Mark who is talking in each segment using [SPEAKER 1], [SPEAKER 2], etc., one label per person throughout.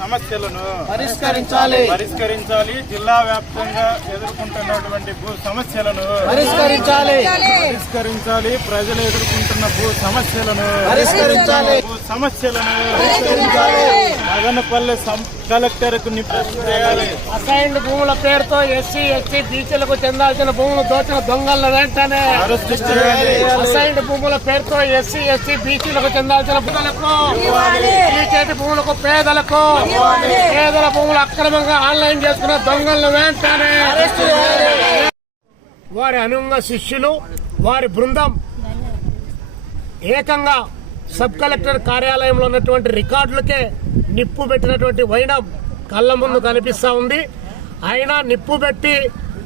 [SPEAKER 1] సమస్యలను
[SPEAKER 2] పరిష్కరించాలి.
[SPEAKER 1] పరిష్కరించాలి. జిల్లా వ్యాప్తంగా ఎదుర్కొంటున్నటువంటి భూ సమస్యలను
[SPEAKER 2] పరిష్కరించాలి.
[SPEAKER 1] పరిష్కరించాలి. ప్రజలు ఎదుర్కొంటున్న భూ సమస్యలను
[SPEAKER 2] పరిష్కరించాలి.
[SPEAKER 1] భూ సమస్యలను
[SPEAKER 2] పరిష్కరించాలి.
[SPEAKER 1] మదనపల్లె కలెక్టర్కు నిప్రశ్న చేయాలి.
[SPEAKER 3] అసైన్డ్ భూముల పేరుతో ఎస్సీ ఎస్టీ బీసీలకు చెందాల్సిన భూములు దోచిన దొంగల వెంటనే
[SPEAKER 1] అరెస్ట్ చేయాలి.
[SPEAKER 3] అసైన్డ్ భూముల పేరుతో ఎస్సీ ఎస్టీ బీసీలకు చెందాల్సిన భూములకు బీచేటి భూములకు పేదలకు పేదల భూములు అక్రమంగా ఆన్లైన్ చేసుకున్న దొంగలను వెంటనే వారి అనుంగ శిష్యులు వారి బృందం ఏకంగా సబ్ కలెక్టర్ కార్యాలయంలో ఉన్నటువంటి రికార్డులకే నిప్పు పెట్టినటువంటి వైనం కళ్ళ ముందు కనిపిస్తూ ఉంది. అయినా నిప్పు పెట్టి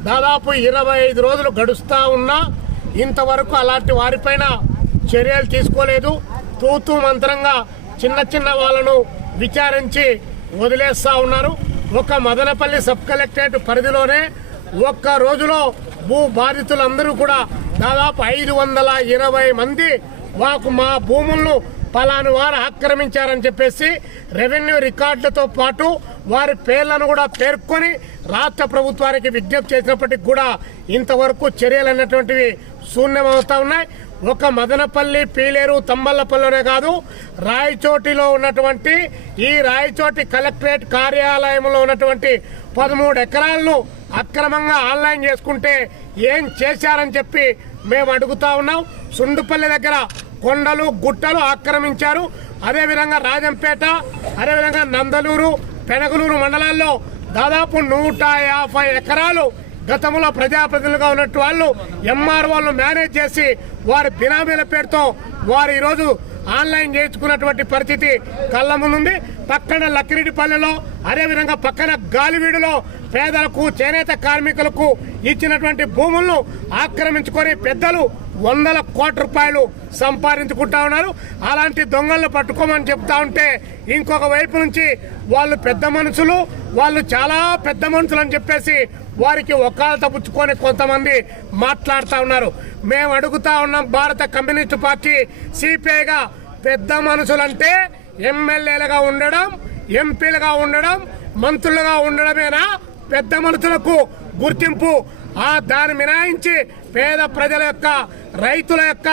[SPEAKER 3] దాదాపు ఇరవై ఐదు రోజులు గడుస్తూ ఉన్నా ఇంతవరకు అలాంటి వారిపైన చర్యలు తీసుకోలేదు. తూతూ మంత్రంగా చిన్న చిన్న వాళ్ళను విచారించి వదిలేస్తూ ఉన్నారు. ఒక మదనపల్లి సబ్ కలెక్టరేట్ పరిధిలోనే ఒక్క రోజులో భూ బాధితులందరూ కూడా దాదాపు ఐదు వందల ఇరవై మంది మాకు మా భూములను పలాను వారు ఆక్రమించారని చెప్పేసి రెవెన్యూ రికార్డులతో పాటు వారి పేర్లను కూడా పేర్కొని రాష్ట్ర ప్రభుత్వానికి విజ్ఞప్తి చేసినప్పటికీ కూడా ఇంతవరకు చర్యలు అన్నటువంటివి శూన్యమవుతా ఉన్నాయి. ఒక మదనపల్లి పీలేరు తంబల్లపల్లిలోనే కాదు రాయచోటిలో ఉన్నటువంటి ఈ రాయచోటి కలెక్టరేట్ కార్యాలయంలో ఉన్నటువంటి పదమూడు ఎకరాలను అక్రమంగా ఆన్లైన్ చేసుకుంటే ఏం చేశారని చెప్పి మేము అడుగుతా ఉన్నాం. సుండుపల్లి దగ్గర కొండలు గుట్టలు ఆక్రమించారు. అదేవిధంగా రాజంపేట అదేవిధంగా నందలూరు పెనగలూరు మండలాల్లో దాదాపు నూట యాభై ఎకరాలు గతంలో ప్రజాప్రతినిధులుగా ఉన్నట్టు వాళ్ళు ఎంఆర్ వాళ్ళు మేనేజ్ చేసి వారి బినామీల పేరుతో వారు ఈరోజు ఆన్లైన్ చేయించుకున్నటువంటి పరిస్థితి కళ్ళ ముందుంది. పక్కన లక్కిరెడ్డిపల్లెలో అదేవిధంగా పక్కన గాలివీడులో పేదలకు చేనేత కార్మికులకు ఇచ్చినటువంటి భూములను ఆక్రమించుకొని పెద్దలు వందల కోట్ల రూపాయలు సంపాదించుకుంటా ఉన్నారు. అలాంటి దొంగలను పట్టుకోమని చెప్తా ఉంటే ఇంకొక వైపు నుంచి వాళ్ళు పెద్ద మనుషులు వాళ్ళు చాలా పెద్ద మనుషులు అని చెప్పేసి వారికి ఒకాలత పుచ్చుకొని కొంతమంది మాట్లాడుతూ ఉన్నారు. మేము అడుగుతా ఉన్నాం భారత కమ్యూనిస్ట్ పార్టీ సిపిఐగా పెద్ద మనుషులంటే ఎమ్మెల్యేలుగా ఉండడం ఎంపీలుగా ఉండడం మంత్రులుగా ఉండడమేనా? పెద్ద మనుషులకు గుర్తింపు ఆ దాన్ని మినాయించి పేద ప్రజల యొక్క రైతుల యొక్క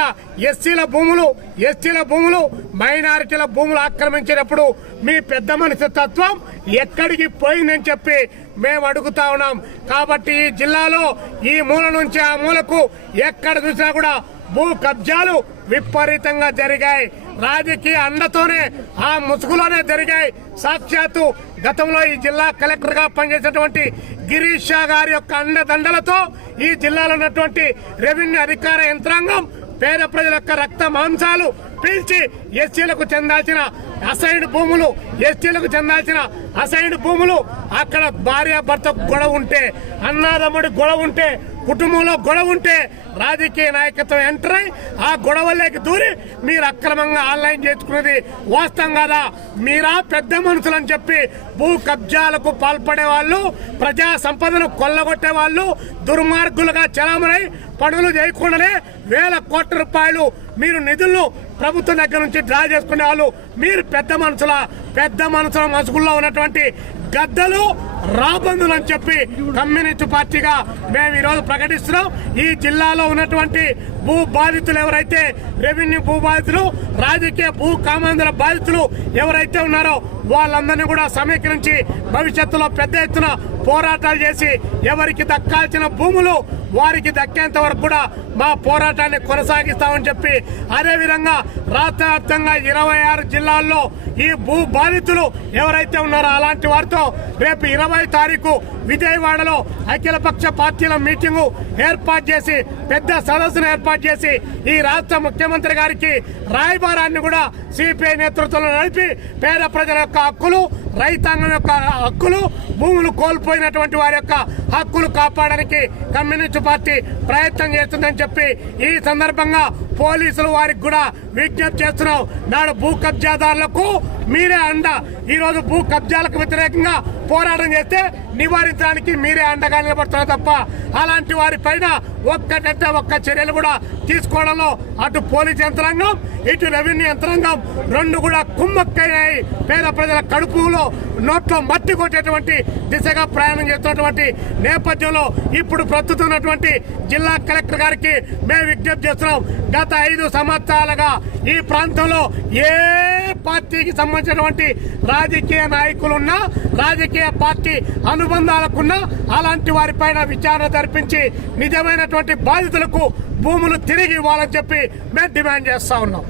[SPEAKER 3] ఎస్సీల భూములు ఎస్టీల భూములు మైనారిటీల భూములు ఆక్రమించినప్పుడు మీ పెద్ద మనిషి తత్వం ఎక్కడికి పోయిందని చెప్పి మేము అడుగుతా ఉన్నాం. కాబట్టి ఈ జిల్లాలో ఈ మూల నుంచి ఆ మూలకు ఎక్కడ చూసినా కూడా భూ కబ్జాలు విపరీతంగా జరిగాయి. రాజకీయ అండతోనే ఆ ముసుగులోనే జరిగాయి. సాక్షాత్తు గతంలో ఈ జిల్లా కలెక్టర్గా పనిచేసినటువంటి గిరీష్ షా గారి యొక్క అండదండలతో ఈ జిల్లాలో ఉన్నటువంటి రెవెన్యూ అధికార యంత్రాంగం పేద ప్రజల యొక్క రక్త మాంసాలు పీల్చి ఎస్సీలకు చెందాల్సిన అసైన్డ్ భూములు ఎస్టీలకు చెందాల్సిన అసైన్డ్ భూములు అక్కడ భార్య భర్త గొడవ ఉంటే అన్నాదమ్ముడి గొడవ ఉంటే కుటుంబంలో గొడవ ఉంటే రాజకీయ నాయకత్వం ఎంటర్ అయి ఆ గొడవలోకి దూరి మీరు అక్రమంగా ఆన్లైన్ చేసుకున్నది వాస్తవం కాదా? మీరా పెద్ద మనుషులని చెప్పి భూ కబ్జాలకు పాల్పడే వాళ్ళు ప్రజా సంపదను కొల్లగొట్టే వాళ్ళు దుర్మార్గులుగా చలామణై పనులు చేయకుండానే వేల కోట్ల రూపాయలు మీరు నిధులను ప్రభుత్వం దగ్గర నుంచి డ్రా చేసుకునే వాళ్ళు. మీరు పెద్ద మనుషుల పెద్ద మనుషుల మసుగుల్లో ఉన్నటువంటి గద్దలు రాబందులు అని చెప్పి కమ్యూనిస్ట్ పార్టీగా మేము ఈరోజు ప్రకటిస్తున్నాం. ఈ జిల్లాలో ఉన్నటువంటి భూ బాధితులు ఎవరైతే రెవెన్యూ భూ బాధితులు రాజకీయ భూ కామాంధుల బాధితులు ఎవరైతే ఉన్నారో వాళ్ళందరినీ కూడా సమీకరించి భవిష్యత్తులో పెద్ద ఎత్తున పోరాటాలు చేసి ఎవరికి దక్కాల్సిన భూములు వారికి దక్కేంత వరకు కూడా మా పోరాటాన్ని కొనసాగిస్తామని చెప్పి అదేవిధంగా రాష్ట్ర వ్యాప్తంగా ఇరవై ఆరు జిల్లాల్లో ఈ భూ బాధితులు ఎవరైతే ఉన్నారో అలాంటి వారితో రేపు ఇరవై తారీఖు విజయవాడలో అఖిలపక్ష పార్టీల మీటింగు ఏర్పాటు చేసి పెద్ద సదస్సును ఏర్పాటు చేసి ఈ రాష్ట్ర ముఖ్యమంత్రి గారికి రాయబారాన్ని కూడా సిపిఐ నేతృత్వంలో నడిపి పేద ప్రజల యొక్క హక్కులు రైతాంగం యొక్క హక్కులు భూములు కోల్పోయినటువంటి వారి యొక్క హక్కులు కాపాడడానికి కమ్యూనిస్ట్ పార్టీ ప్రయత్నం చేస్తుందని చెప్పి ఈ సందర్భంగా పోలీసులు వారికి కూడా విజ్ఞప్తి చేస్తున్నాం. నాడు భూ కబ్జాదారులకు మీరే అండ. ఈ రోజు భూ కబ్జాలకు వ్యతిరేకంగా పోరాటం చేస్తే నివారించడానికి మీరే అండగా నిలబడుతున్నారు తప్ప అలాంటి వారి పైన ఒక్కటంటే ఒక్క చర్యలు కూడా తీసుకోవడంలో అటు పోలీస్ యంత్రాంగం ఇటు రెవెన్యూ యంత్రాంగం రెండు కూడా కుమ్మక్కైనాయి పేద ప్రజల కడుపులో నోట్లో మట్టి కొట్టేటువంటి దిశగా ప్రయాణం చేస్తున్నటువంటి నేపథ్యంలో ఇప్పుడు ప్రస్తుతున్నటువంటి జిల్లా కలెక్టర్ గారికి మేము విజ్ఞప్తి చేస్తున్నాం. గత ఐదు సంవత్సరాలుగా ఈ ప్రాంతంలో ఏ పార్టీకి సంబంధించినటువంటి రాజకీయ నాయకులున్నా రాజకీయ పార్టీ అనుబంధాలకున్నా అలాంటి వారిపైన విచారణ జరిపించి నిజమైనటువంటి బాధితులకు భూములు తిరిగి ఇవ్వాలని చెప్పి మేము డిమాండ్ చేస్తా ఉన్నాం.